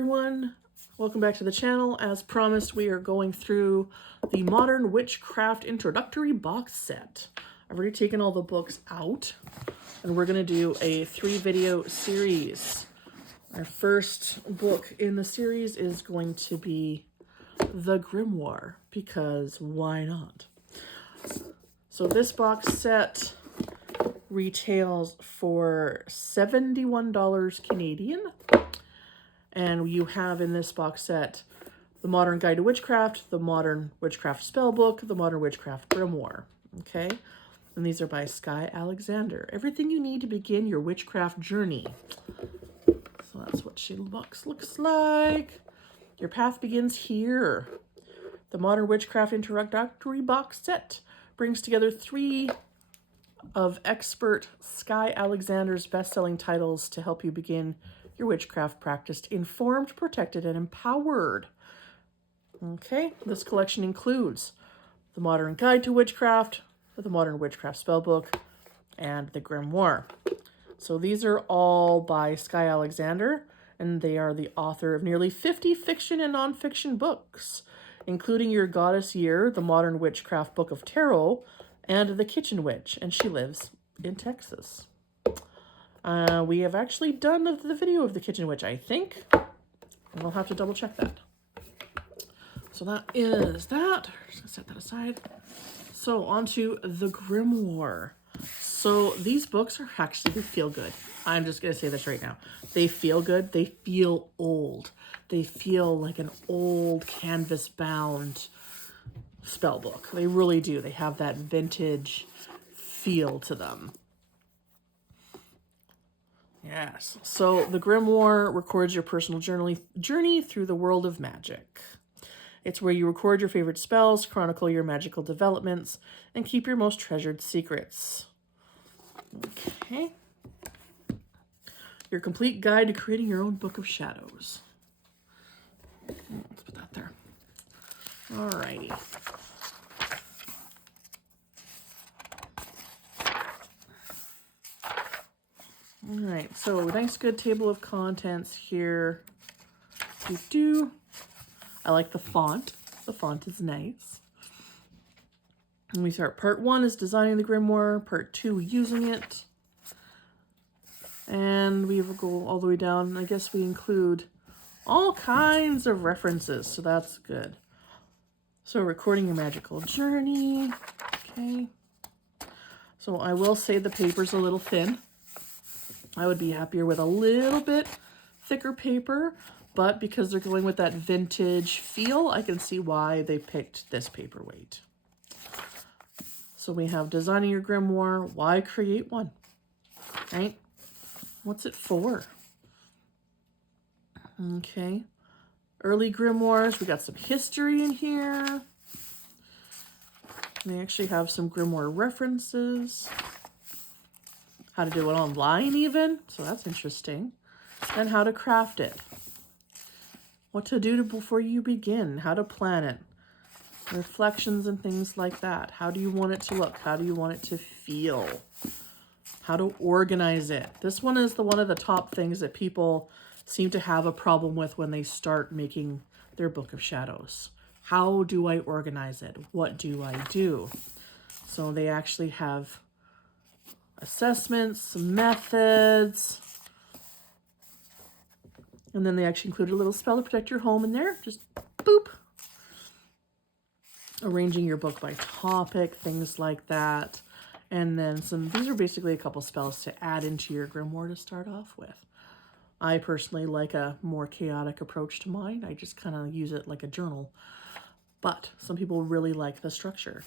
everyone, welcome back to the channel. As promised, we are going through the Modern Witchcraft introductory box set. I've already taken all the books out and we're going to do a 3-video series. Our first book in the series is going to be the Grimoire, because why not? So this box set retails for $71 Canadian. And you have in this box set the Modern Guide to Witchcraft, the Modern Witchcraft Spellbook, the Modern Witchcraft Grimoire. Okay? And these are by Skye Alexander. Everything you need to begin your witchcraft journey. So that's what she looks like. Your path begins here. The Modern Witchcraft introductory box set brings together 3 of expert Skye Alexander's best-selling titles to help you begin your witchcraft practice informed, protected, and empowered. Okay, this collection includes the Modern Guide to Witchcraft, the Modern Witchcraft Spellbook, and the Grimoire. So these are all by Skye Alexander, and they are the author of nearly 50 fiction and nonfiction books, including Your Goddess Year, the Modern Witchcraft Book of Tarot, and The Kitchen Witch, and she lives in Texas. We have actually done the video of The Kitchen Witch, I think. And I'll have to double check that. So that is that. Just gonna set that aside. So on to the Grimoire. So these books are actually, they feel good. I'm just gonna say this right now. They feel good. They feel old. They feel like an old canvas bound spell book. They really do. They have that vintage feel to them. Yes. So the Grimoire records your personal journey through the world of magic. It's where you record your favorite spells, chronicle your magical developments, and keep your most treasured secrets. Okay. Your complete guide to creating your own book of shadows. Let's put that there. Alrighty. All right, so nice good table of contents here. I like the font. The font is nice. And we start part 1 is designing the Grimoire, part 2 using it. And we will go all the way down. I guess we include all kinds of references, so that's good. So recording your magical journey. Okay. So I will say the paper's a little thin. I would be happier with a little bit thicker paper, but because they're going with that vintage feel, I can see why they picked this paperweight. So we have designing your grimoire. Why create one? Right? What's it for? Okay. Early grimoires. We got some history in here. They actually have some grimoire references. How to do it online even, so that's interesting. And how to craft it. What to do before you begin, how to plan it. Reflections and things like that. How do you want it to look? How do you want it to feel? How to organize it. This one is one of the top things that people seem to have a problem with when they start making their Book of Shadows. How do I organize it? What do I do? So they actually have assessments, some methods, and then they actually include a little spell to protect your home in there. Just boop. Arranging your book by topic, things like that. And then these are basically a couple spells to add into your grimoire to start off with. I personally like a more chaotic approach to mine. I just kind of use it like a journal. But some people really like the structure.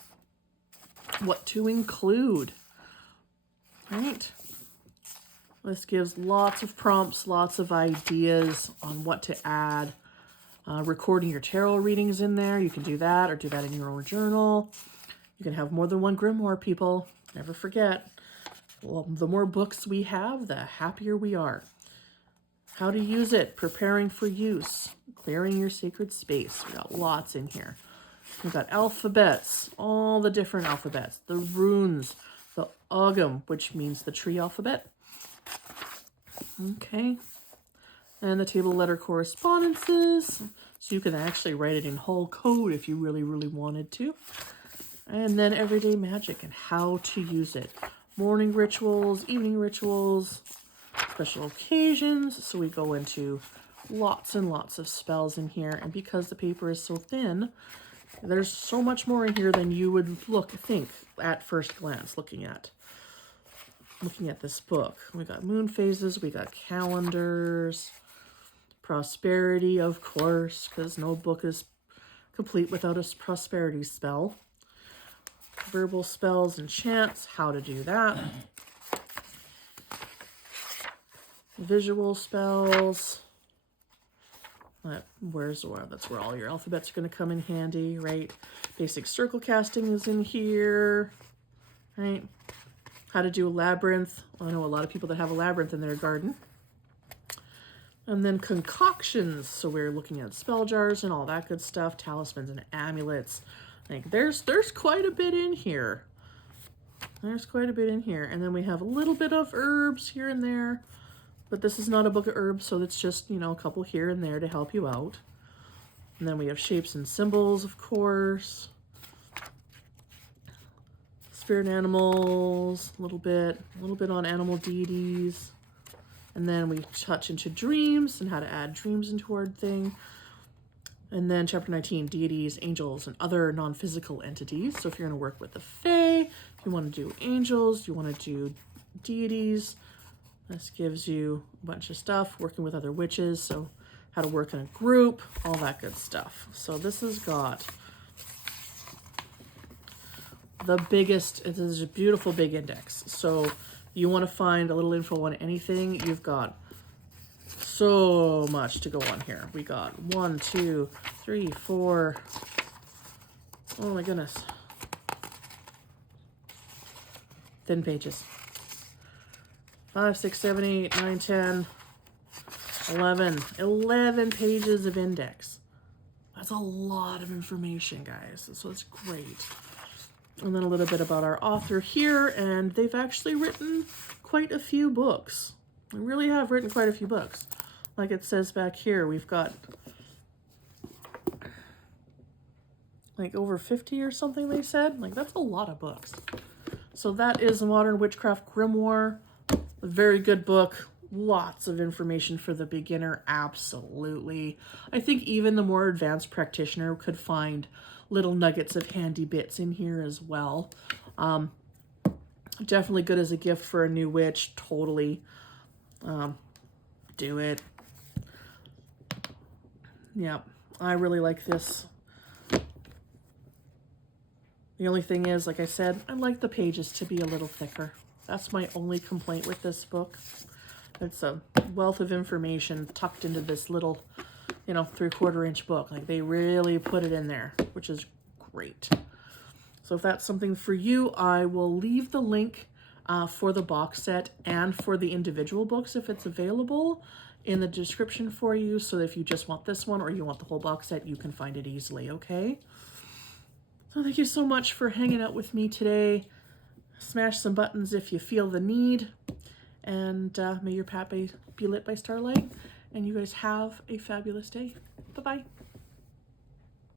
What to include. Right? This gives lots of prompts, lots of ideas on what to add. Recording your tarot readings in there. You can do that or do that in your own journal. You can have more than one grimoire, people. Never forget. Well, the more books we have, the happier we are. How to use it. Preparing for use. Clearing your sacred space. We got lots in here. We've got alphabets. All the different alphabets. The runes. The Ogam, which means the tree alphabet. Okay. And the table letter correspondences. So you can actually write it in whole code if you really, really wanted to. And then everyday magic and how to use it. Morning rituals, evening rituals, special occasions. So we go into lots and lots of spells in here. And because the paper is so thin, there's so much more in here than you would think at first glance looking at this book. We got moon phases, we got calendars, prosperity, of course, because no book is complete without a prosperity spell. Verbal spells and chants, how to do that. Visual spells. That's where all your alphabets are going to come in handy, right? Basic circle casting is in here, right? How to do a labyrinth. I know a lot of people that have a labyrinth in their garden. And then concoctions. So we're looking at spell jars and all that good stuff. Talismans and amulets. Like there's quite a bit in here. There's quite a bit in here. And then we have a little bit of herbs here and there. But this is not a book of herbs, so it's just, you know, a couple here and there to help you out. And then we have shapes and symbols, of course. Spirit animals, a little bit on animal deities. And then we touch into dreams and how to add dreams into our thing. And then chapter 19, deities, angels, and other non-physical entities. So if you're going to work with the Fae, if you want to do angels, you want to do deities, this gives you a bunch of stuff, working with other witches, so how to work in a group, all that good stuff. So this has got the biggest, it is a beautiful big index. So you want to find a little info on anything, you've got so much to go on here. We got 1, 2, 3, 4, oh my goodness, thin pages. 5, 6, 7, 8, 9, 10, 11 pages of index. That's a lot of information, guys. So it's great. And then a little bit about our author here, and they've actually written quite a few books. They really have written quite a few books. Like it says back here, we've got like over 50 or something, they said. Like that's a lot of books. So that is Modern Witchcraft Grimoire. A very good book. Lots of information for the beginner, absolutely. I think even the more advanced practitioner could find little nuggets of handy bits in here as well. Definitely good as a gift for a new witch, totally. Do it. Yeah, I really like this. The only thing is, like I said, I'd like the pages to be a little thicker. That's my only complaint with this book. It's a wealth of information tucked into this little, you know, 3/4 inch book. Like they really put it in there, which is great. So if that's something for you, I will leave the link for the box set and for the individual books if it's available in the description for you. So if you just want this one or you want the whole box set, you can find it easily, okay? So thank you so much for hanging out with me today. Smash some buttons if you feel the need. And may your path be lit by starlight. And you guys have a fabulous day. Bye-bye.